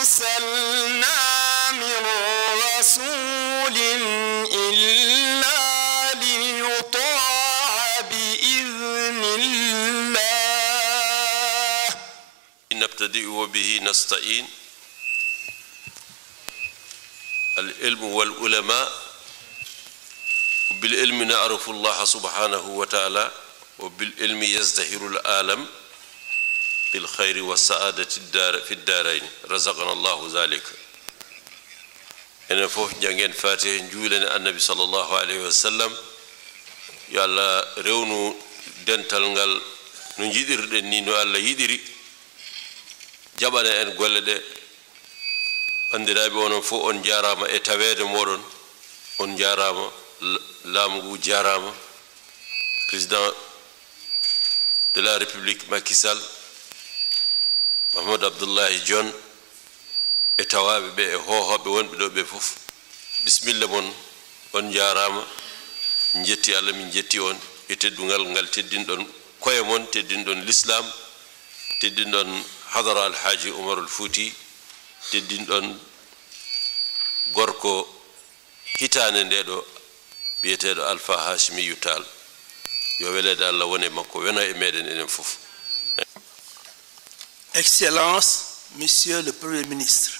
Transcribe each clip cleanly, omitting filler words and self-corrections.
أرسلنا من رسول إلا ليطاع بإذن الله نبتدئ وبه نستعين العلم والعلماء بالعلم نعرف الله سبحانه وتعالى وبالعلم يزدهر العالم بالخير والسعادة في الدارين رزقنا الله ذلك enen fof jangen fatiha juulene annabi sallallahu alayhi wa sallam yo Allah rewnu dental ngal no jiɗirɗen ni no Allah yiɗiri jaɓana en golle ɗe bandiraɓe onon fof on jarama e tawede moɗon on jarama laamu ngu jarama président de la république Macky Sall Mahamadou Abdoulaye Dione e tawaɓe ɓe e hohoɓe wonɓe ɗo ɓe fof bisimilla mon on jarama jetti Allah min jetti on e teddungal ngal teddinɗon koye mon teddinɗon l'islam teddinɗon hadara alhaji Umarul Fouti teddinɗon gorko hitande nde ɗo biyeteɗo Alpha Hashimiyu Tall yo welede Allah wone makko wena e meɗen enen fof. Excellence, Monsieur le Premier ministre,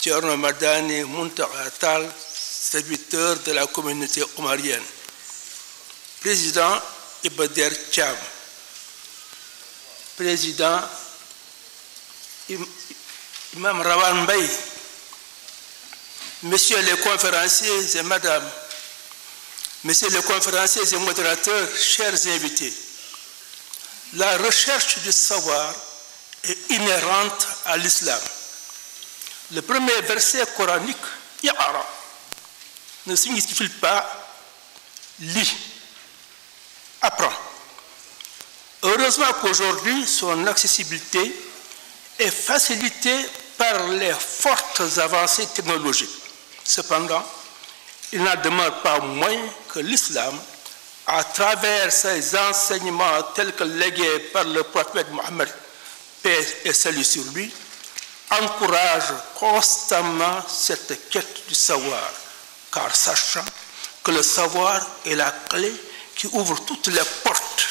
Thierno Madani Muntaga Tall, serviteur de la communauté omarienne, Président Iba Der Thiam, Président Imam Rawane Mbaye, Messieurs les conférenciers et Madame, Messieurs les conférenciers et modérateurs, chers invités, la recherche du savoir est inhérente à l'islam. Le premier verset coranique, Iqra, ne signifie pas lis, apprends. Heureusement qu'aujourd'hui, son accessibilité est facilitée par les fortes avancées technologiques. Cependant, il n'en demeure pas moins que l'islam, à travers ses enseignements tels que légués par le prophète Mohammed, paix et salut sur lui, encourage constamment cette quête du savoir, car sachant que le savoir est la clé qui ouvre toutes les portes,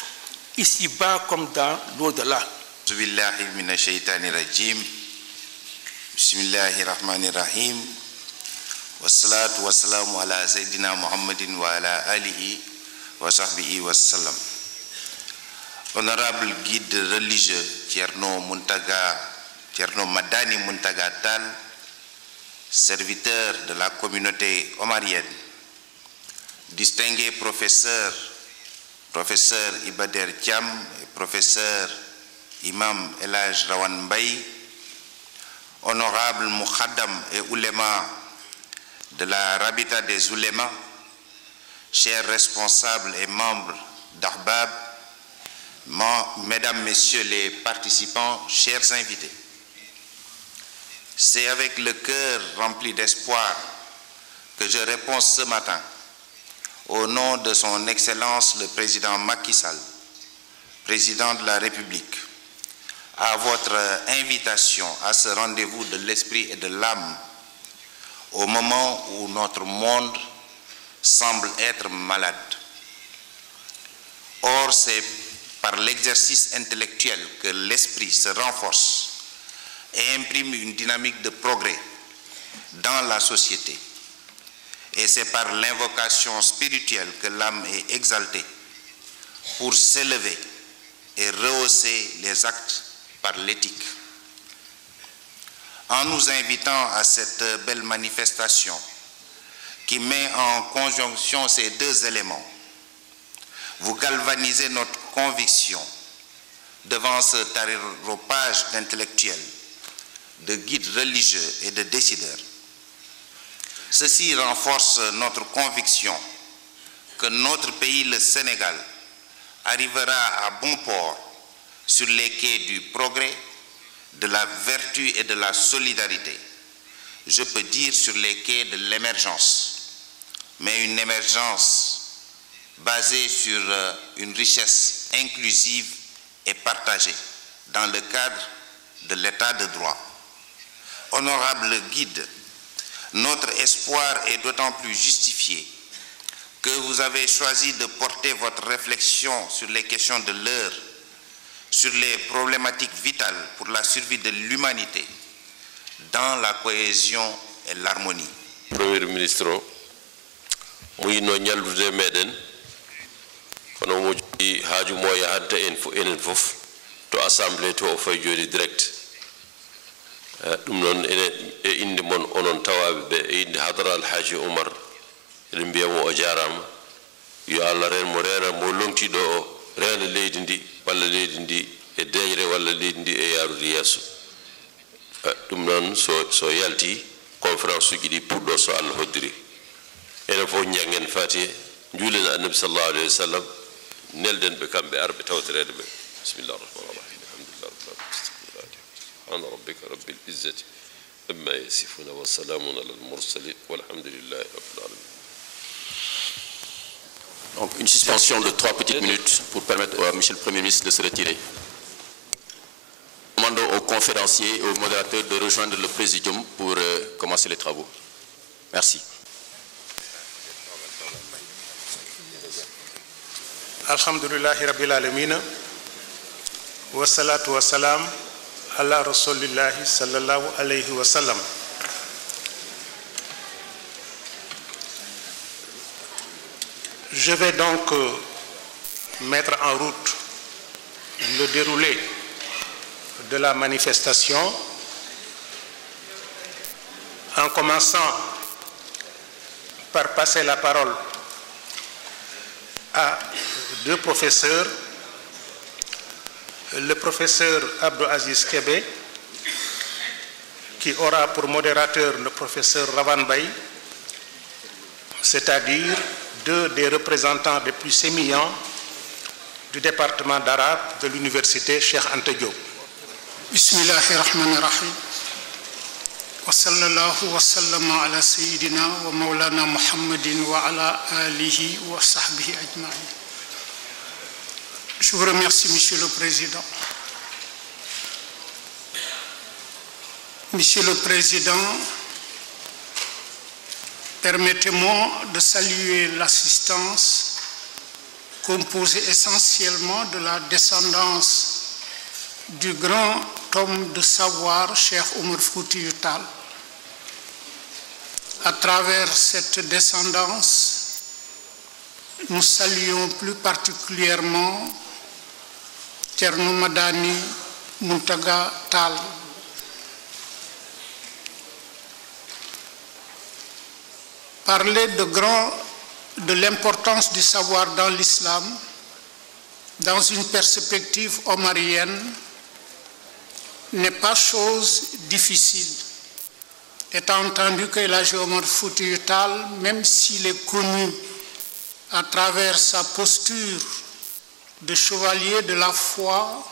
ici-bas comme dans l'au-delà. Bismillahirrahmanirrahim. Wassalatu wassalamu ala Sayyidina Muhammadin wa ala alihi wa sahbihi wa sallam. Honorable guide religieux Thierno Madani Muntaga Tall, serviteur de la communauté omarienne, distingué professeur Iba Der Thiam et professeur Imam El Hadj Rawane Mbaye, honorable Moukhadam et ouléma de la Rabita des oulémas, chers responsables et membres d'Ahbab, mesdames, messieurs les participants, chers invités. C'est avec le cœur rempli d'espoir que je réponds ce matin au nom de son Excellence le président Macky Sall, président de la République, à votre invitation à ce rendez-vous de l'esprit et de l'âme au moment où notre monde semble être malade. Or, c'est par l'exercice intellectuel que l'esprit se renforce et imprime une dynamique de progrès dans la société. Et c'est par l'invocation spirituelle que l'âme est exaltée pour s'élever et rehausser les actes par l'éthique. En nous invitant à cette belle manifestation qui met en conjonction ces deux éléments, vous galvanisez notre conviction devant ce tarirropage d'intellectuels, de guides religieux et de décideurs. Ceci renforce notre conviction que notre pays, le Sénégal, arrivera à bon port sur les quais du progrès, de la vertu et de la solidarité. Je peux dire sur les quais de l'émergence, mais une émergence basée sur une richesse inclusive et partagée dans le cadre de l'état de droit. Honorable guide, notre espoir est d'autant plus justifié que vous avez choisi de porter votre réflexion sur les questions de l'heure, sur les problématiques vitales pour la survie de l'humanité, dans la cohésion et l'harmonie. Premier ministre muy no ñallude meɗen kono mo jogi haaju mo yahanta enen fof to assemblée to o fay joni direct ɗum noon enen e inde mon onon tawaɓe ɓe e inde hadara alhaji oumar eɗen mbiyamo o jarama yo Allah ren mo reena mo longtiɗo o reena leydi ndi walla leydi ndi e deñre walla leydi ndi e yaarude yeeso ɗum noon so yalti conférence uji ɗi puɗɗo so Allah hoddiri enen fof janggen fatiha juulen annabi sallallahu alayhi wa sallam nelden ɓe kamɓe arɓe tawtorede ɓe bismillah rahman rahim alhamdulillah rabbil alamin ana rabbika rabbil izzati amma yasifuna wa salamun ala al mursalin walhamdulillahi rabbil alamin. Donc une suspension de 3 petites minutes pour permettre à Monsieur le Premier ministre de se retirer. Demandons aux conférenciers et aux modérateurs de rejoindre le présidium pour commencer les travaux. Merci. Alhamdulillahi rabbil alamin wa salatu wa salam ala rasulillahi sallallahu alayhi wa sallam. Je vais donc mettre en route le déroulé de la manifestation en commençant par passer la parole à 2 professeurs, le professeur Abdou Aziz Kébé, qui aura pour modérateur le professeur Ravan Baye, c'est-à-dire 2 des représentants les plus éminents du département d'arabe de l'université Cheikh Anta Diop. Bismillahirrahmanirrahim. Wa sallallahu wa sallama ala sayyidina wa maulana Muhammadin wa ala alihi wa sahbihi ajma'in. Je vous remercie, Monsieur le Président. Monsieur le Président, permettez-moi de saluer l'assistance composée essentiellement de la descendance du grand homme de savoir, Cheikh Oumar Foutiyou Tall. À travers cette descendance, nous saluons plus particulièrement Thierno Madani Muntaga Tall. Parler de l'importance du savoir dans l'islam, dans une perspective omarienne, n'est pas chose difficile, étant entendu que El Hadji Oumar Foutiyou Tall, même s'il est connu à travers sa posture de chevalier de la foi,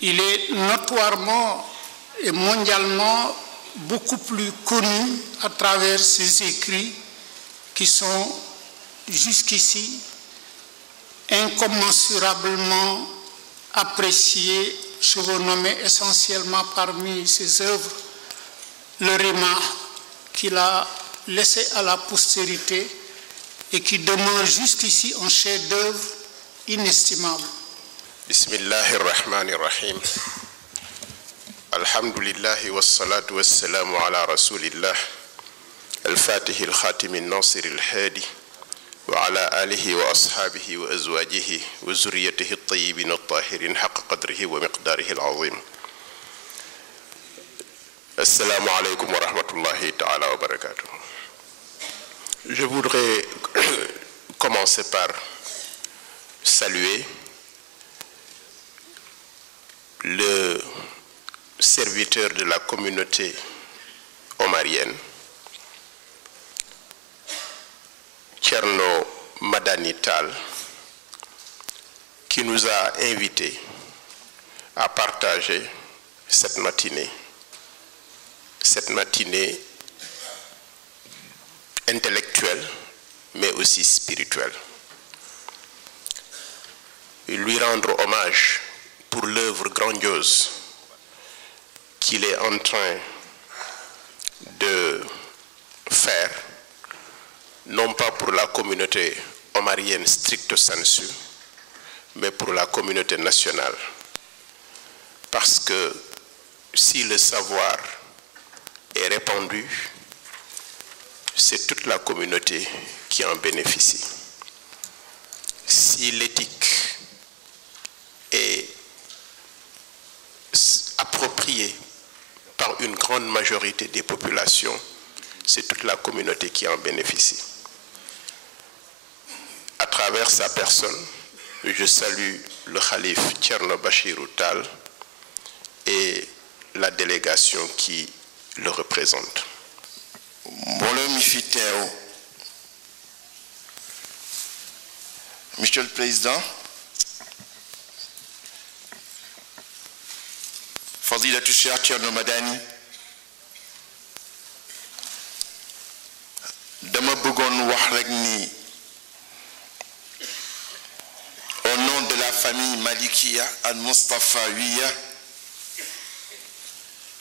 il est notoirement et mondialement beaucoup plus connu à travers ses écrits qui sont jusqu'ici incommensurablement appréciés. Je veux nommer essentiellement parmi ses œuvres le Rima qu'il a laissé à la postérité et qui demeure jusqu'ici un chef-d'œuvre inestimable. Bismillahirrahmanirrahim. Alhamdulillah wa salatu wa salamu ala rasulillah al-fatih al-khatim al-nasir al-hadi wa ala alihi wa ashabihi wa azwajihi wa zurriyatihi at-tayyibin at-tahirin haqqa qadrihi wa miqdarihi al-azim. Assalamu alaykum wa rahmatullahi ta'ala wa barakatuh. Je voudrais commencer par saluer le serviteur de la communauté omarienne, Thierno Madani Tall, qui nous a invités à partager cette matinée intellectuelle, mais aussi spirituelle. Et lui rendre hommage pour l'œuvre grandiose qu'il est en train de faire, non pas pour la communauté omarienne stricto sensu, mais pour la communauté nationale. Parce que si le savoir est répandu, c'est toute la communauté qui en bénéficie. Si l'éthique est appropriée par une grande majorité des populations, c'est toute la communauté qui en bénéficie. À travers sa personne, je salue le khalife Thierno Bachirou Tall et la délégation qui le représente. Monsieur le Président, Fadilatou Cheikh Thierno Madani, dama bëggoon wax rek ni au nom de la famille Malikia al-Mustafawiya,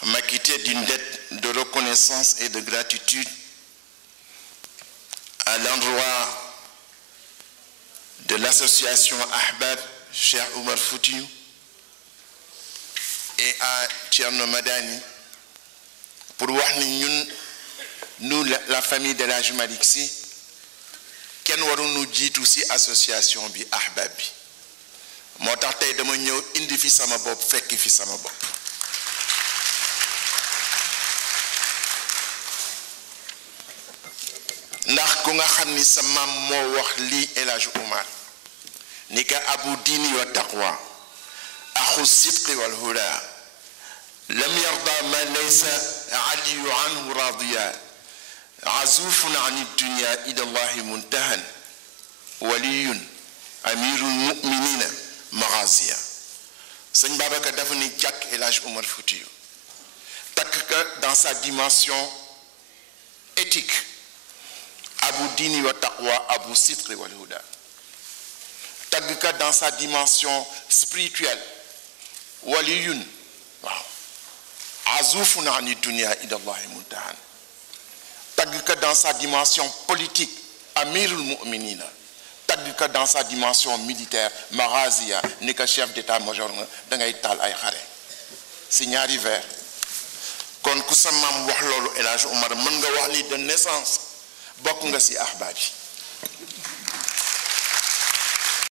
m'acquitter d'une dette de reconnaissance et de gratitude à l'endroit de l'association Ahbab Cheikh Oumar Foutiyou et à Thierno Madani pour wax ni nous la famille de l'Hadji Malick Sy kenn waru nu jiitu ci association bi Ahbab bi moo tax tey dama ñëw indi fi sama bopp fekk fi sama bopp ndax ku nga xam ni sa maam moo wax lii El Hadji Oumar ni ka abu diini wa taqwa axu sidqi wal huda lam yarda ma laysa aliyu anhu radiya azufun an dunya ila allahi muntahan waliyun amirul mu'minina maghaziya sëñ Babacar dafa ni jàkk El Hadji Oumar Foutiyou takk ka dans sa dimension éthique Abu Dini wa Taqwa, Abu Sidqi wal Huda. Tagka dans sa dimension spirituelle. Waliyun. Wow. Azufun ani dunya ila Allahi muntahan. Tagka dans sa dimension politique. Amirul Mu'minina. Tagka dans sa dimension militaire. Marazia. Nika chef d'état-major. Dangay tal ay xare. Si ñaari vers. Kon ku sa maam wax loolu El Hadji Oumar mën nga wax ni de naissance bokk nga ci Ahbab yi